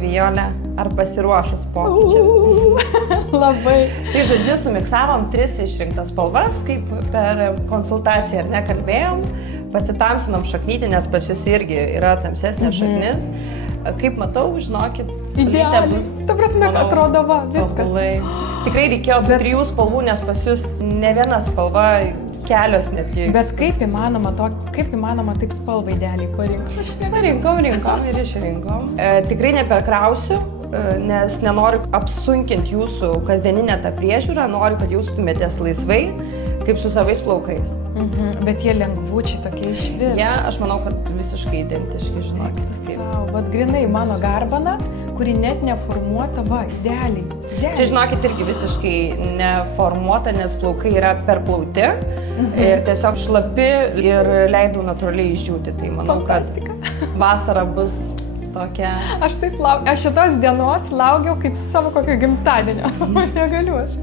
Vijolė, ar pasiruošus pokyčiam? Labai. Tai žodžiu, sumiksavom 3 išrinktas spalvas, kaip per konsultaciją ar nekalbėjom, pasitamsinom šaknytį, nes pas jūs irgi yra tamsesnė šaknis. Kaip matau, žinokit, Idealiai. Ta prasme, atrodo, va, viskas. Tobulai. Tikrai reikėjo 3 spalvų, nes pas jūs ne viena spalva, kelios netgi. Bet kaip įmanoma taip spalvą idealiai parinkti? Rinkom ir išrinkom. Tikrai neperkrausiu, nes nenoriu apsunkinti jūsų kasdieninę tą priežiūrą, noriu, kad jaustumėtės laisvai, kaip su savais plaukais. Bet jie lengvučiai tokie išvis. Jie, aš manau, kad visiškai identiški, žinokit. Vat grinai mano garbana, kuri net neformuota, va, idealiai. Čia, žinokit, irgi visiškai neformuota, nes plaukai yra perplauti ir tiesiog šlapi ir leidau natūraliai išdžiūti. Tai manau, kad vasara bus tokia. Aš taip laukiu, aš šitos dienos laukiau kaip savo kokio gimtadienio. Negaliu aš.